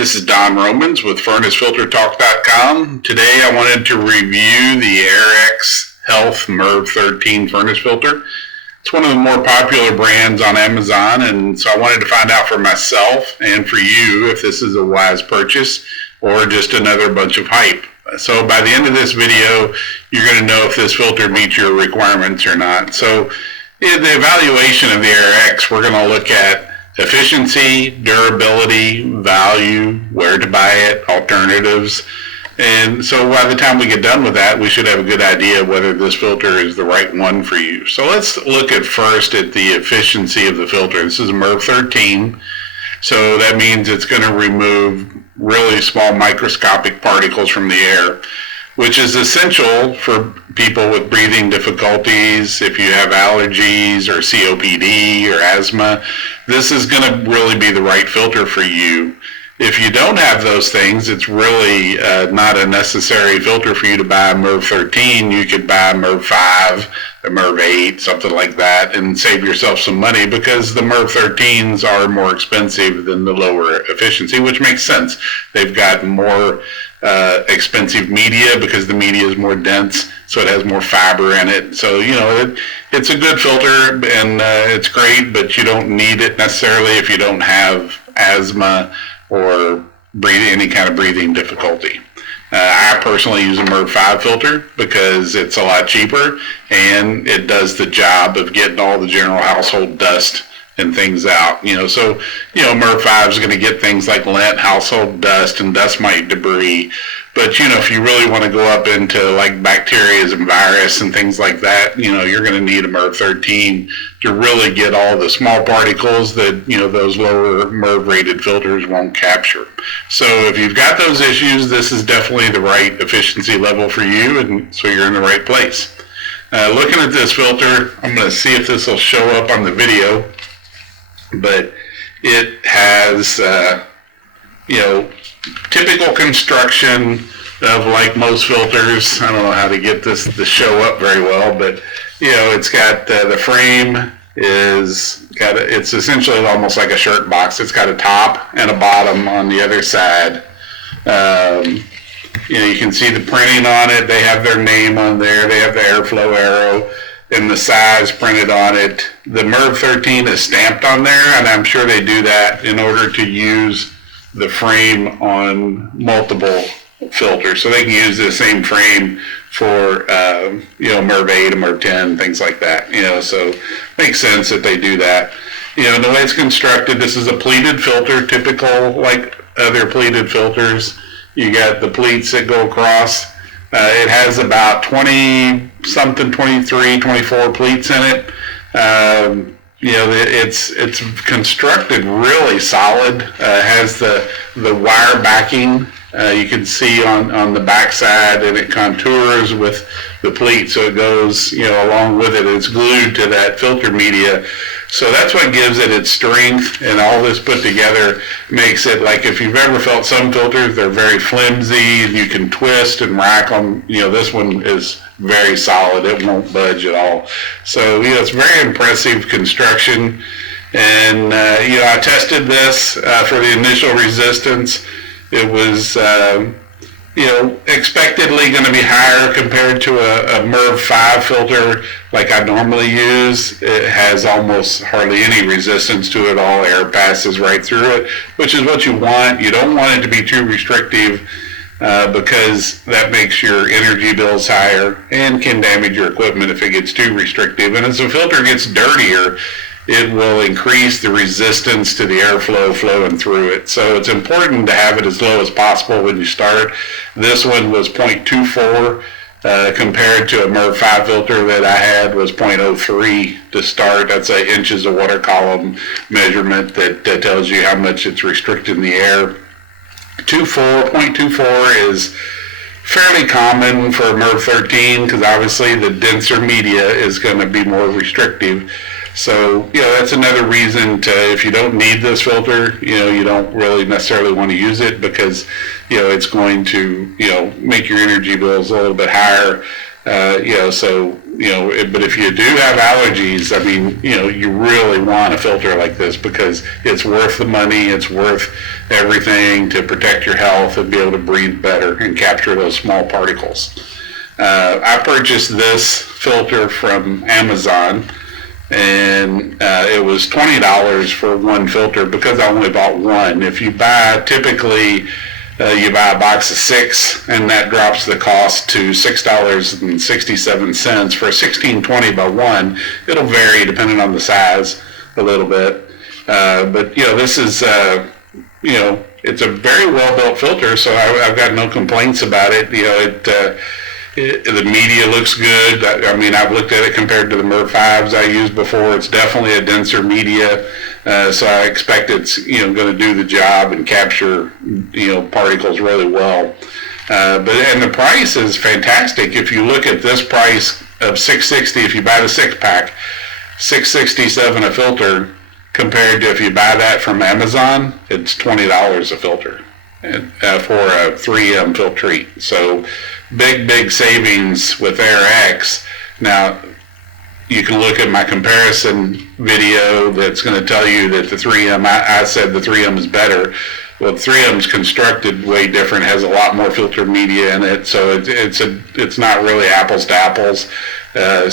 this is Don Romans with FurnaceFilterTalk.com. Today I wanted to review the AIRx Health MERV 13 furnace filter. It's one of the more popular brands on Amazon, and so I wanted to find out for myself and for you if this is a wise purchase or just another bunch of hype. So by the end of this video, you're going to know if this filter meets your requirements or not. So in the evaluation of the AIRx, we're going to look at efficiency, durability, value, where to buy it, alternatives. And so by the time we get done with that, we should have a good idea whether this filter is the right one for you. So let's look at first at the efficiency of the filter. This is a MERV 13. So that means it's going to remove really small microscopic particles from the air, which is essential for people with breathing difficulties. If you have allergies or COPD or asthma, this is going to really be the right filter for you. If you don't have those things, it's really not a necessary filter for you to buy a MERV 13. You could buy a MERV 5, a MERV 8, something like that, and save yourself some money because the MERV 13s are more expensive than the lower efficiency, which makes sense. They've got more expensive media because the media is more dense, so it has more fiber in it. So, you know, it's a good filter and it's great, but you don't need it necessarily if you don't have asthma or any kind of breathing difficulty. I personally use a MERV 5 filter because it's a lot cheaper and it does the job of getting all the general household dust and things out. So MERV 5 is going to get things like lint, household dust, and dust mite debris. But if you really want to go up into like bacteria and virus and things like that, you're going to need a MERV 13 to really get all the small particles that those lower MERV rated filters won't capture. So if you've got those issues, this is definitely the right efficiency level for you, and so you're in the right place. Looking at this filter, I'm going to see if this will show up on the video. But it has, typical construction of like most filters. I don't know how to get this to show up very well, but it's got the frame it's essentially almost like a shirt box. It's got a top and a bottom on the other side. You can see the printing on it. They have their name on there. They have the airflow arrow and the size printed on it. The MERV 13 is stamped on there, and I'm sure they do that in order to use the frame on multiple filters. So they can use the same frame for, MERV 8 and MERV 10, things like that. So it makes sense that they do that. The way it's constructed, this is a pleated filter, typical like other pleated filters. You got the pleats that go across. It has about 23, 24 pleats in it. It's constructed really solid. It has the wire backing. You can see on the backside, and it contours with the pleat, so it goes along with it. It's glued to that filter media. So that's what gives it its strength, and all this put together makes it like, if you've ever felt some filters, they're very flimsy and you can twist and rack them. This one is very solid. It won't budge at all. So, it's very impressive construction. And, I tested this for the initial resistance. It was, expectedly going to be higher compared to a MERV 5 filter like I normally use. It has almost hardly any resistance to it. All air passes right through it, which is what you want. You don't want it to be too restrictive because that makes your energy bills higher and can damage your equipment if it gets too restrictive. And as the filter gets dirtier, it will increase the resistance to the airflow flowing through it. So it's important to have it as low as possible when you start. This one was 0.24 compared to a MERV 5 filter that I had was 0.03 to start. That's an inches of water column measurement that tells you how much it's restricting the air. 0.24 is fairly common for a MERV 13 because obviously the denser media is going to be more restrictive. So, that's another reason to, if you don't need this filter, you don't really necessarily want to use it because, it's going to, make your energy bills a little bit higher. But if you do have allergies, I mean, you really want a filter like this because it's worth the money, it's worth everything to protect your health and be able to breathe better and capture those small particles. I purchased this filter from Amazon, and it was $20 for one filter because I only bought one. If you buy, typically you buy a box of 6, and that drops the cost to $6.67 for a 1620 by 1. It'll vary depending on the size a little bit, but this is it's a very well built filter, so I've got no complaints about it. The media looks good. I mean, I've looked at it compared to the MERV 5s I used before. It's definitely a denser media, so I expect it's going to do the job and capture particles really well. And the price is fantastic. If you look at this price of $6.60, if you buy the 6-pack, $6.67 a filter, compared to if you buy that from Amazon, it's $20 a filter for a 3M Filtrete. So big savings with AIRx. Now, you can look at my comparison video that's going to tell you that the 3M, I said the 3M is better. Well, 3M's constructed way different, has a lot more filter media in it, so it's not really apples to apples.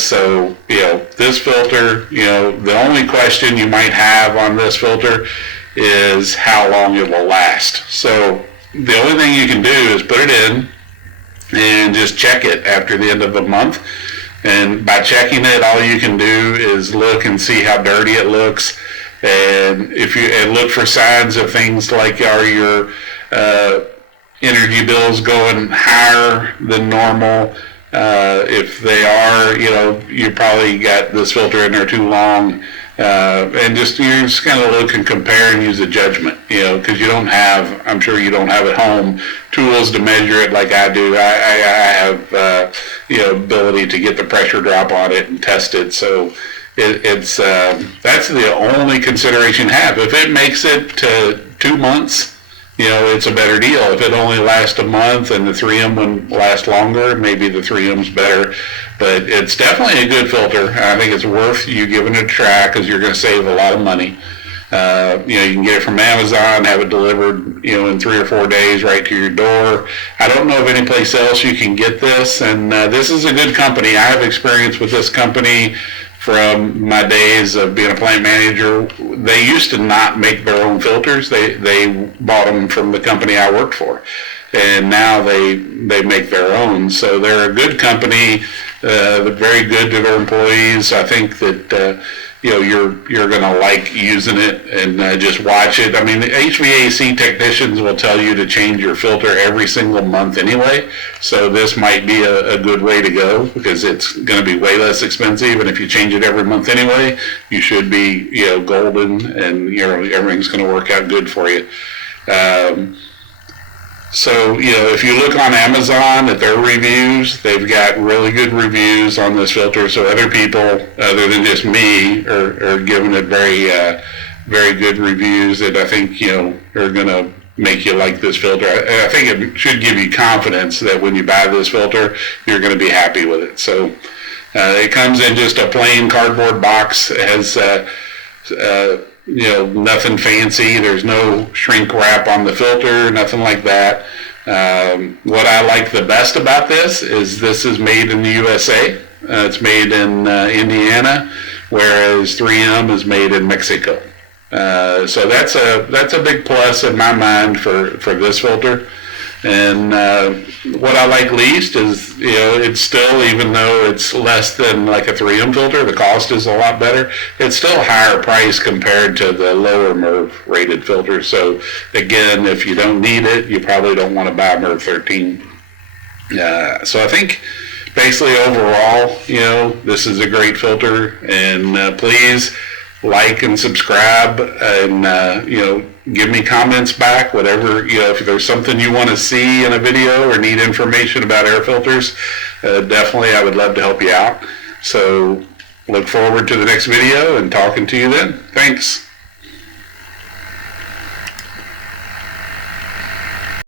So this filter, the only question you might have on this filter is how long it will last. So the only thing you can do is put it in and just check it after the end of a month. And by checking it, all you can do is look and see how dirty it looks. And look for signs of things like, are your energy bills going higher than normal? If they are, you probably got this filter in there too long. And you're just kind of look and compare and use a judgment, because I'm sure you don't have at home tools to measure it like I do. I have, ability to get the pressure drop on it and test it. So that's the only consideration you have. If it makes it to 2 months, it's a better deal. If it only lasts a month and the 3M one lasts longer, maybe the 3M's better. But it's definitely a good filter. I think it's worth you giving it a try because you're going to save a lot of money. You can get it from Amazon, have it delivered, in 3 or 4 days right to your door. I don't know of any place else you can get this, and this is a good company. I have experience with this company from my days of being a plant manager. They used to not make their own filters. They bought them from the company I worked for, and now they make their own. So they're a good company. They're very good to their employees. I think that you're going to like using it, and just watch it. I mean, the HVAC technicians will tell you to change your filter every single month anyway, so this might be a good way to go because it's going to be way less expensive, and if you change it every month anyway, you should be golden, and everything's going to work out good for you. So, if you look on Amazon at their reviews, they've got really good reviews on this filter. So other people, other than just me, are giving it very, very good reviews that I think, are going to make you like this filter. I think it should give you confidence that when you buy this filter, you're going to be happy with it. So it comes in just a plain cardboard box. It has nothing fancy. There's no shrink wrap on the filter, nothing like that. What I like the best about this is made in the USA. It's made in Indiana, whereas 3M is made in Mexico. So that's a big plus in my mind for this filter. And what I like least is, it's still, even though it's less than like a 3M filter, the cost is a lot better. It's still a higher price compared to the lower MERV rated filter. So again, if you don't need it, you probably don't want to buy MERV 13. So I think basically overall, this is a great filter, and please like and subscribe, and give me comments back, whatever, if there's something you want to see in a video or need information about air filters, definitely I would love to help you out. So look forward to the next video and talking to you then. Thanks.